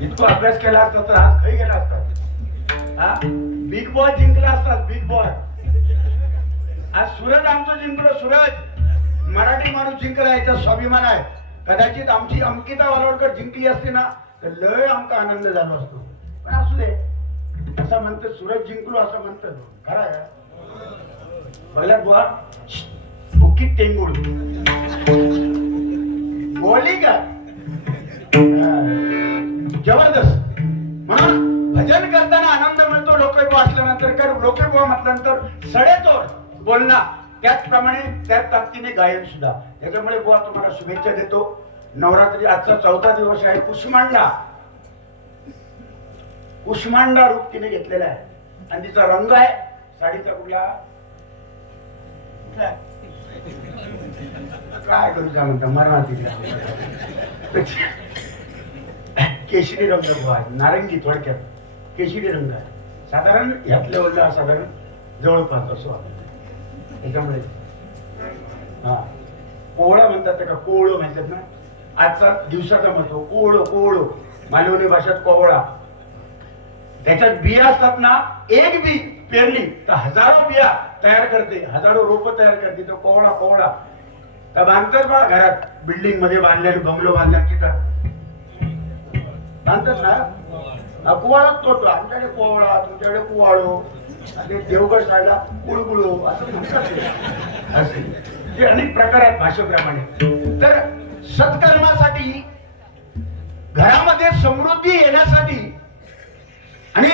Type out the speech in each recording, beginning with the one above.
इतकं अभ्यास केला असता तर आज खाई गेला असतात हा? बिग बॉस जिंकला असतात बिग बॉस आज सूरज आमचं जिंकलो सूरज. मराठी माणूस जिंकला याचा स्वाभिमान आहे. कदाचित आमची अंकिता वालोडकर जिंकली असती ना तर लय आमचा आनंद झालो असतो. पण असू दे. असं म्हणतो सूरज जिंकलो असं म्हणतो. खरं आहे. पहिला बुवा बुकी टेंगूळ. बोली का? जबरदस्त. म्हणून भजन करताना आनंद मिळतो. लोकविभव असल्यानंतर कर लोकविभव म्हटल्यानंतर सडेतोड बोलणं. त्याचप्रमाणे त्याच ताकदीने गायन सुद्धा. त्याच्यामुळे बुवा तुम्हाला शुभेच्छा देतो. नवरात्री आजचा चौथा दिवस आहे. कुष्मांडा. कुष्मांडा रूप तिने घेतलेला आहे. आणि तिचा रंग आहे. साडीचा कुठला काय करू म्हणता मरणा तिला केशरी रंग आहे नारंगी थोडक्यात. केशरी रंग आहे. साधारण ह्यातल्या वरला साधारण जवळपास असो त्याच्यामुळे हा. कोवळा म्हणतात ते का कोवळं म्हणतात ना? आजचा दिवसाचा म्हणतो कोवळं कोवळं. मालवणी भाषेत कोवळा. त्याच्यात बिया असतात ना एक बी पेरली तर हजारो बिया तयार करते. हजारो रोप तयार करते तो कोवळा कोवळा. तर बांधतात बा घरात बिल्डिंगमध्ये बांधल्या बंगलो बांधल्या तिथं. सांगतात ना हा कुवाळाच तोडतो आमच्याकडे कोवळा तुमच्याकडे कुवाळो आणि देवगड साईडला कुळगुळो असं म्हणतात असे. अनेक प्रकार आहेत भाषेप्रमाणे. तर सत्कर्मासाठी घरामध्ये समृद्धी येण्यासाठी आणि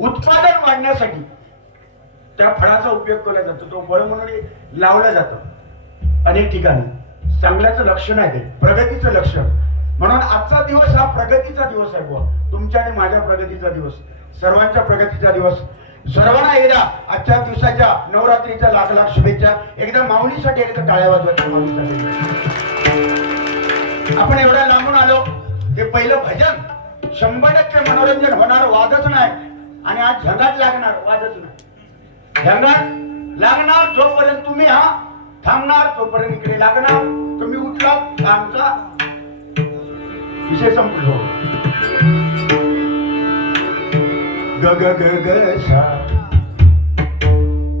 उत्पादन वाढण्यासाठी त्या फळाचा उपयोग केला जातो. तो फळ म्हणून लावला जातो अनेक ठिकाणी. चांगल्याचं लक्षण आहे ते प्रगतीचं लक्षण. म्हणून आजचा दिवस हा प्रगतीचा दिवस आहे बुवा. तुमच्या आणि माझ्या प्रगतीचा दिवस. सर्वांच्या प्रगतीचा दिवस. सर्वांना एकदा आजच्या दिवसाच्या नवरात्रीच्या लाख लाख शुभेच्छा. एकदा माऊलीसाठी एकदा टाळ्या वाजवायच्या माऊलीसाठी. आपण एवढ्या लांबून आलो. ते पहिलं भजन. शंभर टक्के मनोरंजन होणार वादच नाही. आणि आज झंगाट लागणार वादच नाही. झंगाट लागणार जोपर्यंत तुम्ही हा थांबणार तोपर्यंत इकडे लागणार. तुम्ही उठला आमचा विषय संपलो हो? ग ग ग ग सा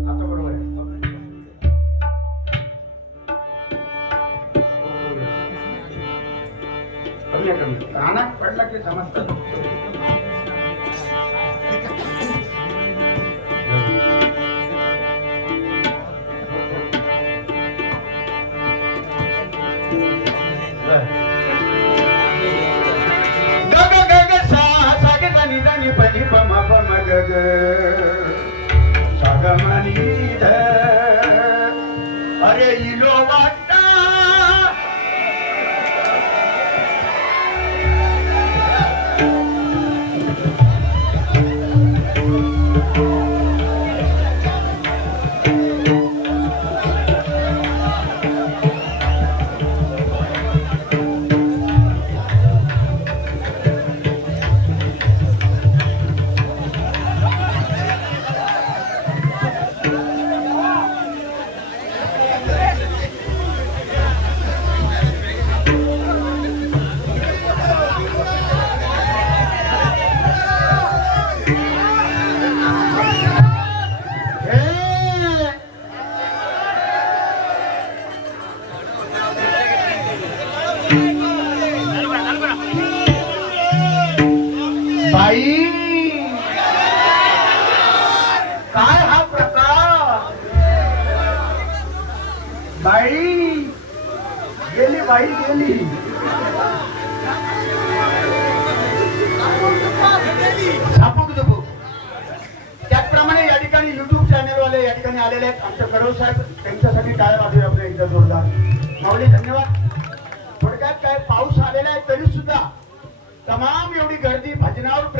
आता बरोबर आहे. कमी आहे, कमी आहे. रानात पडला की समजतात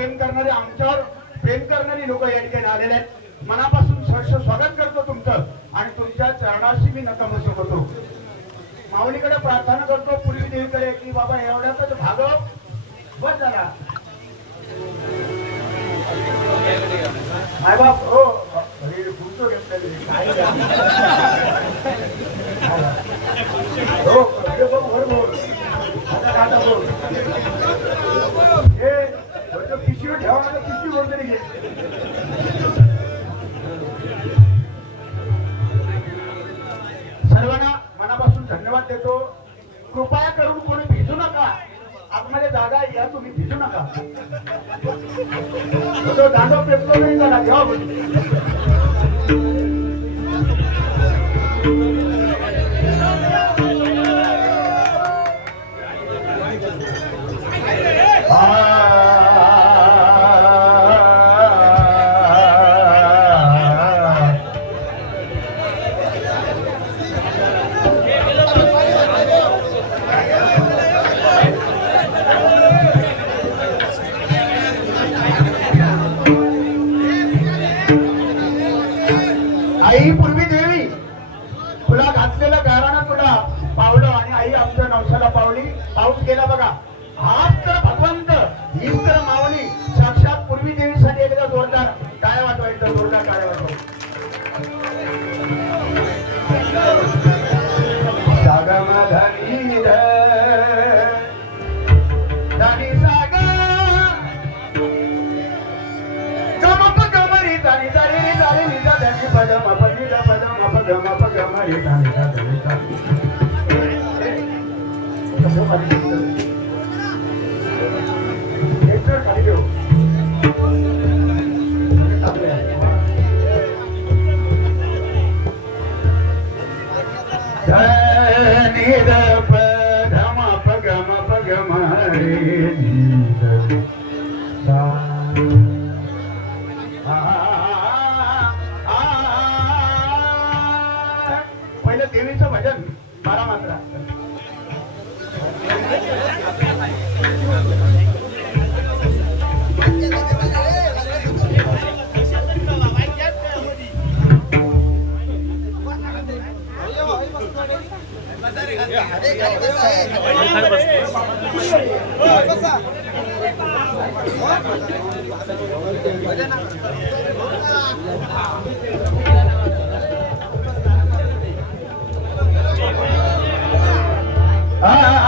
प्रेम करणारे आमच्यावर प्रेम करणारी लोक या ठिकाणी आलेले आहेत. मनापासून स्वच्छ स्वागत करतो तुमचं आणि तुमच्या चरणाशी मी नतमस्तक होतो. माऊलीकडे प्रार्थना करतो पूर्वी देवीकडे की बाबा एवढ्यातच भागव बस झाला माय बाप हो. पुढचं घेतलं काय हो बघ बघ, बरोबर आता आता बोल. हे सर्वांना मनापासून धन्यवाद देतो. कृपया करून कोणी भिजू नका. आतमध्ये जागा या तुम्ही भिजू नका. तो दादा नाही झाला घ्या Ah! এই পূর্বে येता येता हा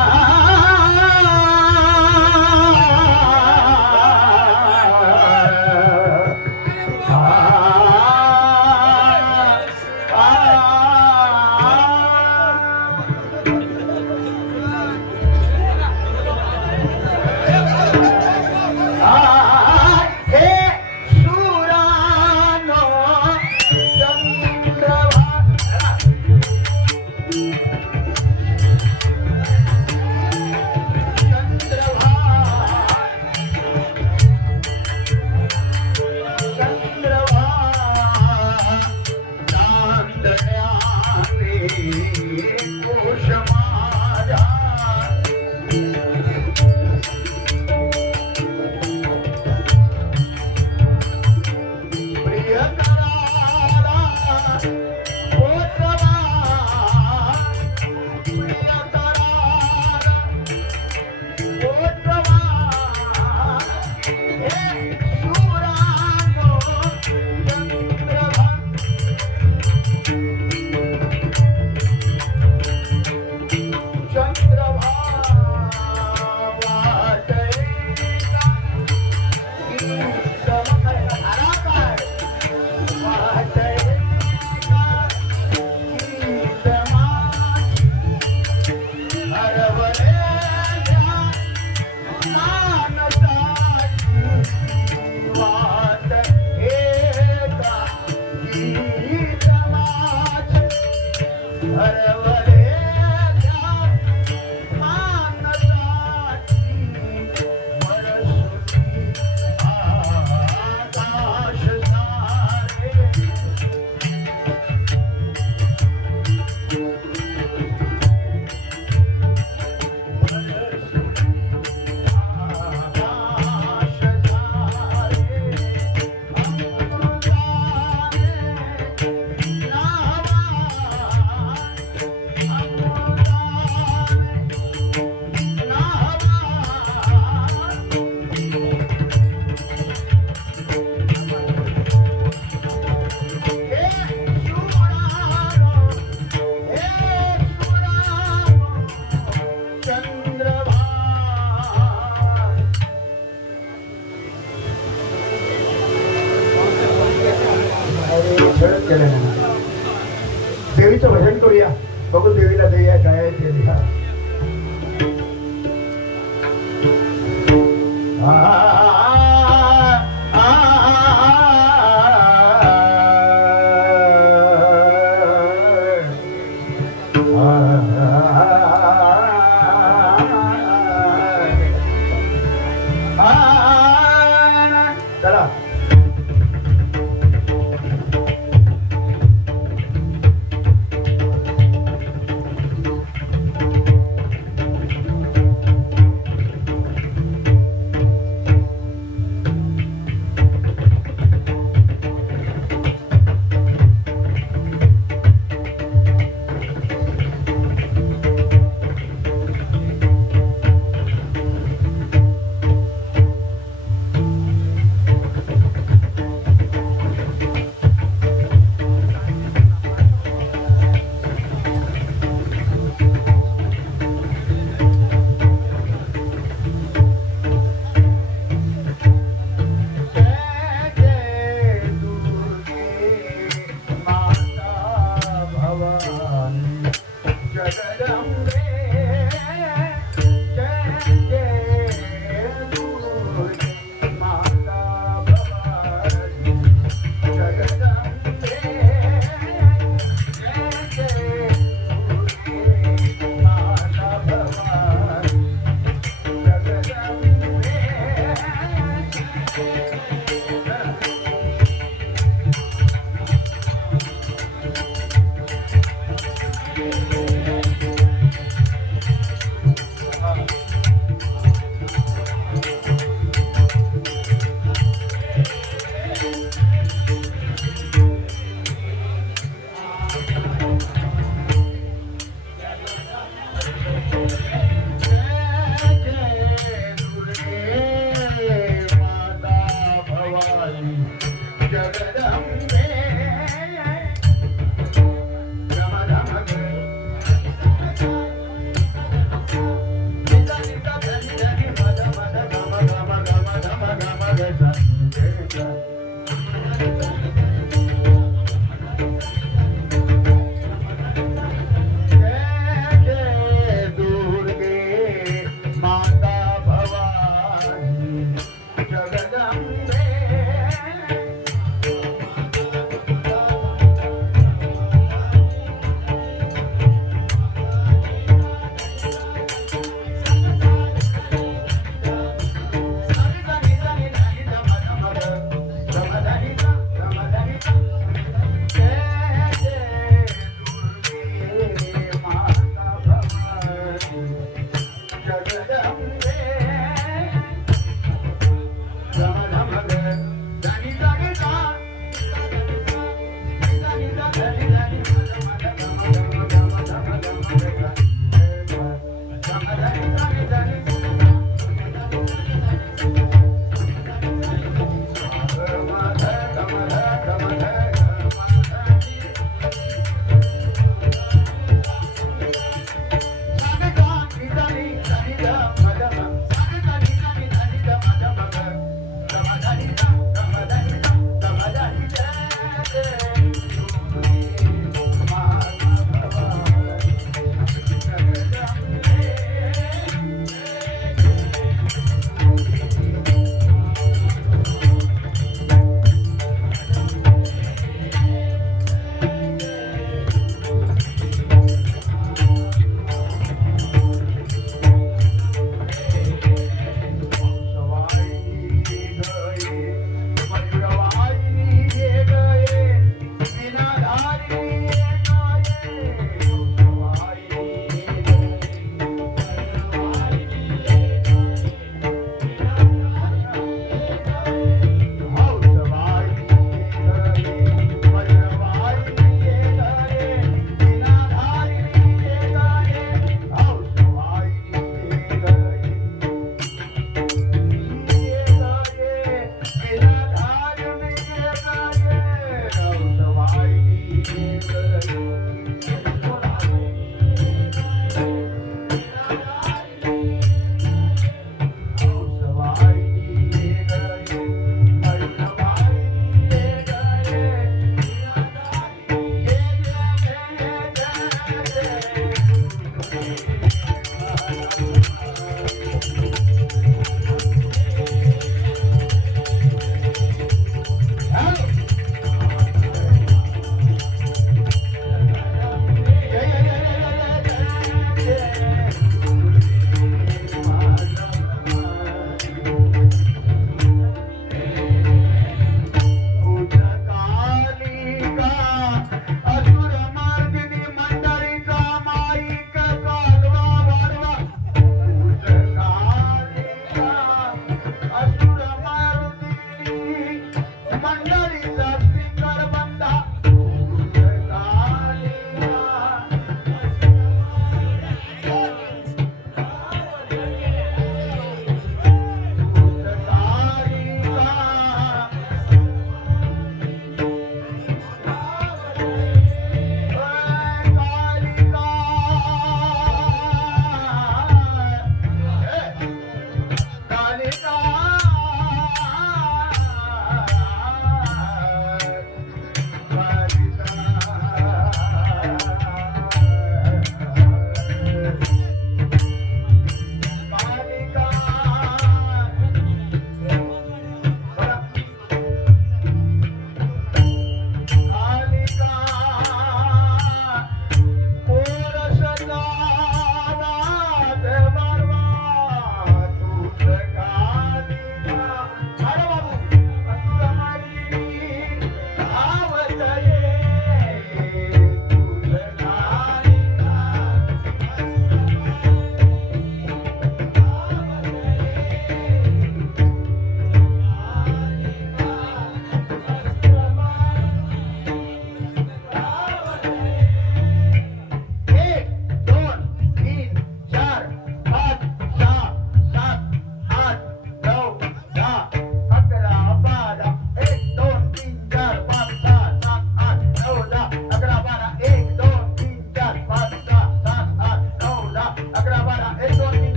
grabara, eso aquí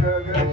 Jagad